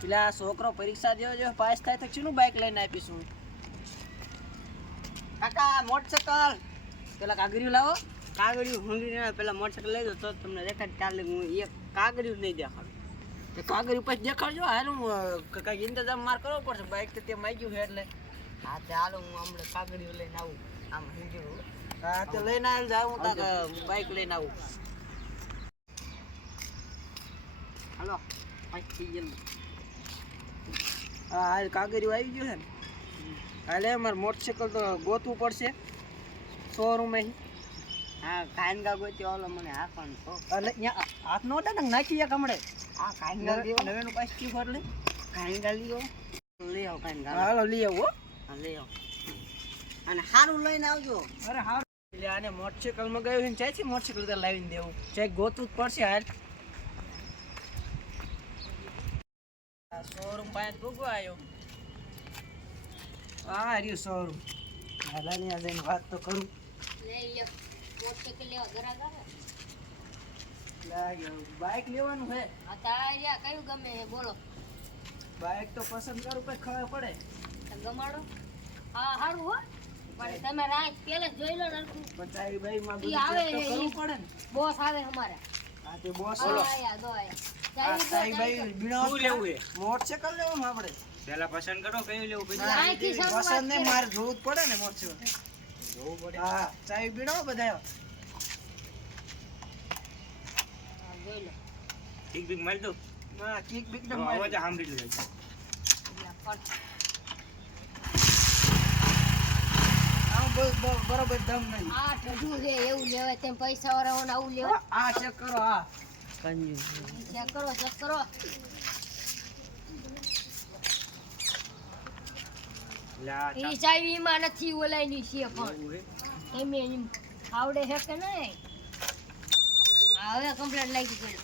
પેલા છોકરો પરીક્ષા જો પાસ થાય તો ચીનું બાઇક લઈને આપીશું. કાકા મોટરસાઇકલ પેલા કાગળિયું લાવો. કાગળિયું હુંડીને પેલા મોટરસાઇકલ લઈ દો તો તમને દેખાડ. ચાલે હું એક કાગળિયું નહીં દેખાડું. તો કાગળિયું પછી દેખાડજો. હાલું કાંઈક ઇંતજામ માર કરવો પડશે. બાઇક તો ત્યાં માગ્યું છે એટલે. હા તે હાલો હું હમણાં કાગળિયું લઈને આવું. આમ સમજ્યું. હા તે લઈને આવી જાઉં તો બાઇક લઈને આવું. હાલો પાછી ગયેલું. હા હાલ કાગળિયું આવી ગયું છે ને. હાલે અમારે મોટરસાઇકલ તો ગોતવું પડશે શોરૂમ. હા કાનગા ગોત્યો ઓલો મને હાંકવાનું તો એટલે અહીંયા હાથ નો ને નાખી એક હમણે. હા કાનગા નવેનું પાછી ફર લે. કાનગા લીઓ લઈ આવો. કાનગા હાલો લઈ આવો. હા લઈ આવો અને સારું લઈને આવજો. અરે સારું એટલે આને મોટરસાઇકલ માં ગયું છે ને ચાઈ મોટરસાઇકલ તો લાવીને દેવું ચાઈ ગોતવું જ પડશે. હાલ શોરૂમ પાસે ભૂગવા આવ્યો. હા રહ્યું શોરૂમ. હાલાની આ જઈને વાત તો કરું. બાઇક લેવાનું હે. કયું ગમે બોલો. બાઇક તો પસંદ કરું પછી ખબર પડે. ગમાડો. હા સારું હો પણ તમે રાત પેલે જોઈ લો. બચાવી ભાઈ માં ઈ આવે કરવું પડે ને. બોસ આવે અમારે. હા તે બોસ આયા દો આયા. સાઈ ભાઈ બીણો લેવું હે. મોટરસાઇકલ લેવું આપણે. પેલા પસંદ કરો કયું લેવું પછી પસંદ ને મારે જોવું જ પડે ને મોટરસાઇકલ. જોવું પડે. હા ચાઈ બીણો બધા. જોઈ લો. ઠીક બીક મારી દો. ના કિક બીક ન અવાજ મારે. સાંભળી લેજો. બરોબર દમ નહીં. આ ઠઠું છે એવું લેવાય. તેમ પૈસા વાળાઓને આવું લેવાય. આ ચેક કરો. આ કંજુ ચેક કરો ચેક કરો. લા ઈ ચાવી માં નથી ઓલાયની છે પણ એવું હે. એમે એમ આવડે છે કે નહીં. હવે કમ્પ્લેટ લાગી ગઈ.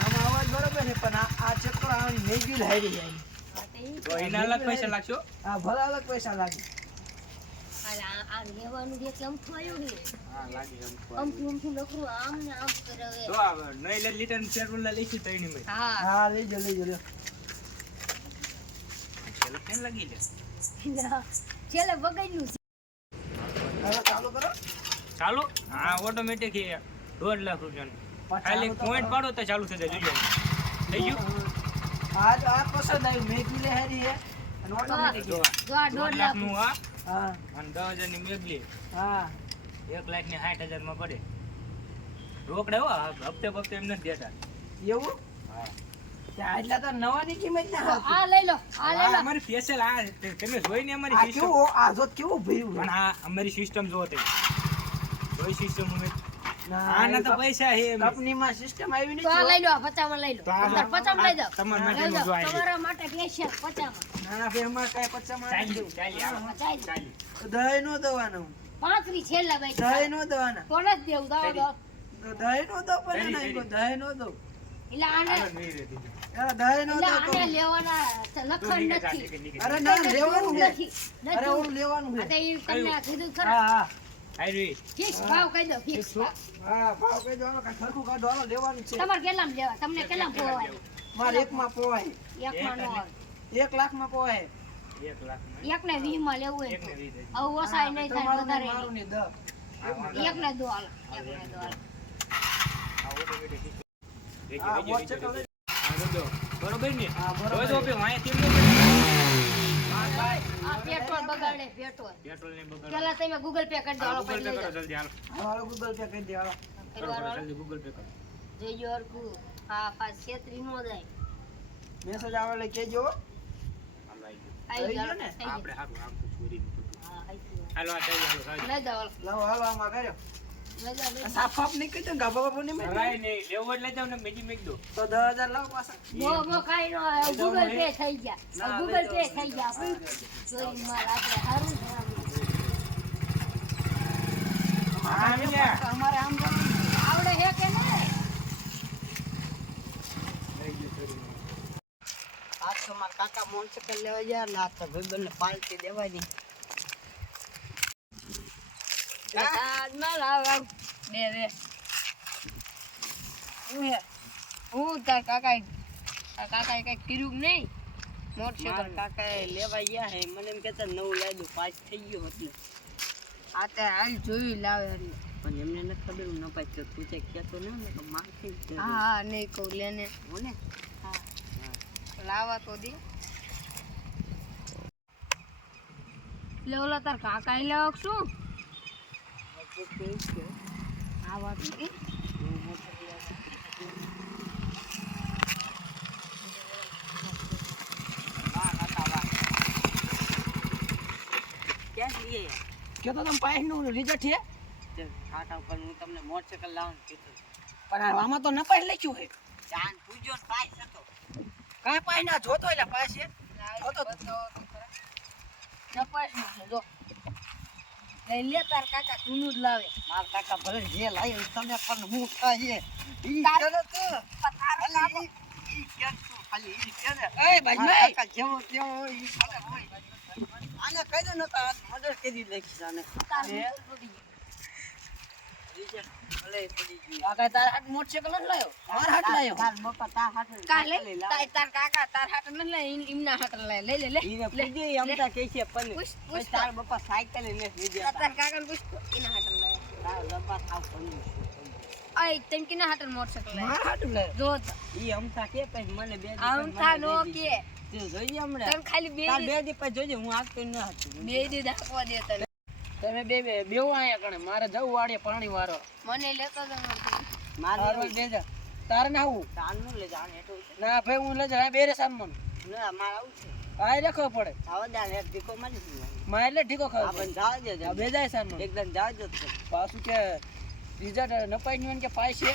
આમાં અવાજ બરોબર છે પણ આ ચેક કરો. આની મેગી હારી જાય. તો એના અલગ પૈસા લાગશો. આ ભલા અલગ પૈસા લાગે. આ લેવાનું છે કેમ થયું છે. હા લાગી એમ. અમથી નખરું આમ ને આમ કરે હવે. તો આ 9 લીટર પેટ્રોલ લા લેશી તઈની મે. હા હા લેજો લેજો લ્યો. પેલા કેમ લાગી લે. છેલ્લે બગાડ્યું છે. હવે ચાલુ કરો. ચાલુ. હા ઓટોમેટિક હે 1.5 લાખ રૂપિયાનું. ખાલી પોઈન્ટ પાડો તો ચાલુ થઈ જાય. જોજો થઈ ગયું. આ તો આ પસંદ આવી. મેગી લે હારી હે અને ઓટોમેટિક. જો આ 1.5 લાખ નું આ હા અને 10,000 ની મેગલી હા 1,60,000 માં પડે. રોકડે હો હપ્તે હપ્તે એમ નથી દેતા. એવું હા ત્યાં એટલા તો નવાની કિંમત ના હતી. આ લઈ લો આ લઈ લો. અમારી સ્પેશિયલ આ તમે જોઈને અમારી આ સિસ્ટમ. કેવું આ જો કેવું ભર્યું પણ આ અમારી સિસ્ટમ જો તે જોઈ સિસ્ટમ અમે ના આના તો પૈસા હે એમ. કંપનીમાં સિસ્ટમ આવી તો આ નથી. લઈ લો 50 માં લઈ લો. તો આ અંદર 50 માં લઈ જાઓ. તમારા માટે લઈ નું જાઓ. જો આ તમારા માટે સ્પેશિયલ 50 માં. ના ના ભાઈ અમારે કાંઈ પચામાં ચાલી ચાલી આવો. ચાલી. ચાલી દહીં નો દવાનું. 35 છેલ્લા ભાઈ. દહીં નો દવાના. કોણ જ દેવું દાવ દો. દહીં નો દો પણ ફરી, નહીં ફરી. દહીં નો દો. એટલે આને આનો નહીં રે દીધું. દહીં નો એટલે દો આને લેવાના તું લખણ નીકળ નથી. ચાલી નીકળ. અરે ના લેવાનું છે. નથી. અરે નથી. હું લેવાનું આ તો છે. ઈ તમને કીધું ખરા. હા હા આયરી ફિક્સ ભાવ કહી દો ફિક્સ ભાવ. હા ભાવ કહી દો. કાંઈ ખરખું કાઢો. હાલો લેવાનું છે. તમારે કેટલામાં લેવા તમને કેટલામાં પોવાય. મારે એકમાં પોવાય. એકમાં નો આવે. 1 લાખમાં પોવાય. 1 લાખ માં એકને 20 માં લેવું હોય 1 ને 20 હજાર. આવું ઓસાય નહીં થાય તમારું ને વધારે મારું ને 10. એકને દો હાલો એકને દો હાલો. આ ઓટોમેટિક સિસ્ટમ. આ મોટરસાઇકલ લઈ. હા જો બરોબર ને. હા, બરોબર. હવે તો બે વાય કેમ નો આ પેટ્રોલ બગાડે પેટ્રોલ. પેટ્રોલ ને બગાડો. પેલા તમે ગૂગલ પે કરી દો હાલો ગૂગલ પછી પે લઈ કરો જાઓ. જલ્દી હાલો. હાલો ગૂગલ પે કરી દે. હાલો કરો કરો જલ્દી ગૂગલ પે કરો. જોઈજો હરખું. હા પાછ છેતરી નો જાય. મેસેજ આવે એટલે કેજો. હાલો આવી ગયું. આવી આવી ગયો ગયો ને? થઈ આપણે ગયો. હારું આમ તો ચોરી નું થતું. હા આવી ગયો. હાલો આ ચાલી હાલો સાહેબ. લઈ જાઓ હાલો. લાવો હાલો આમાં કર્યો. લઈ જાઓ, લઈ આ જાઓ. સાફ સાફ નહીં કહી દો. ગાભા બાપુ નહીં મેં. હરાય નહીં લેવો એટલે જાવ ને મેજી મેક દો. તો 10,000 લાવો પાછા. બો કાઈ નો આવે. ગૂગલ પે થઈ ગયા. ના, ગૂગલ લઈ પે જાઓ. થઈ ગયા. ચોરી માલ આપણે હારું છે આમ. આમ લે. અમારે આમ જવાનું. આવડે હે કે નહીં. આજ તો મારા કાકા મોટરસાઇકલ લેવા ગયા ને આજ તો ભાઈબંધને પાર્ટી દેવાની. ના લાવ બે બે. શું હે? હું તાર કાકાએ કઈ કર્યું નહીં મારા મોટરસાઇકલ કાકાએ લેવા ગયા હે મને એમ કહેતા નવું લાવ્યું પાસ થઈ ગયો એટલે આ તે હાલ જોઈ લાવે એટલે પણ એમને નથી ખબર હું ન પાસ તો તું ચેક કહેતો ને તો મારથી જ જશે. હા હા નહીં કહું લેને હો ને હા લાવા તો દે લે ઓલા તાર કાકા લાવ શું આ વાત નથી ક્યાં લઈએ કે તો તમે પાસનું રિઝલ્ટ છે કાકા ઉપર હું તમને મોટરસાઇકલ લાવવાનું કીધું પણ આમાં તો નપાસ લખ્યું છે ચાંદ પૂછ્યો ને પાસ હતો કાંઈ પાસ ના જોતો એટલે પાસ છે નપાસનું છે જો લઈ લે તાર કાકા તું જ લાવે મારા કાકા ભલે જે લાવ્યો તમે પણ હું થાય ઈ તાર- કરો તો તારે લાવો. ઈ કેમ તું ખાલી ઈ કે ને એ ભાઈ કાકા જેવો તેવો હોય ઈ ખબર હોય આને કહી દે ને તો મદદ કરી નાખીશ આને તાર હે? મોટર તૂટી ગઈ. ભલે પડી ગયું કાકા તારા હાથ મોટરસાઇકલ નથી લાવ્યો મારા હાથ લાવ્યો તાર બાપા તાર હાથે કાલે સાયકલ લાવે. તાર કાકા તાર હાથ ન લે એમના હાથ લે લઈ લે લે ઈને લે, પૂછે લે. અમતા કહે છે પણ પૂછ, પૂછ પછી તાર બાપા સાયકલ ને લીધી તાર કાકાને પૂછ એના હાથ લે તાર બાપા થાવ પણ આય તેમ કેના હાથ મોટરસાઇકલ લે મારા હાથ લાવ્યો જો તો ઈ અમતા કે પછી મને બે દી આમ પછી થા મને નો બે દી. કે તે જોઈએ હમણાં તને ખાલી બે તાર દી- બે દી પછી જોજે હું આગતો ન હતું બે દી દાખવા દે તને તમે બેવ આયા કણે મારે જવું વાળે પાણી વારો મને લેતો તો નથી. મારે બે જા તારે ના આવું તારનું લે જાણ હેઠું છે ના ભાઈ હું લઈ જા બેરે સામન ના મારે આવું છે આ રાખવો પડે આવડા એક દીકો મારી દીધું માં એટલે ઠીકો આ ખાવ પણ જાવ દે આ બે જાય સામન એકદમ જાવ દે પાછું કે રિઝલ્ટ નપાઈ નું કે પાય છે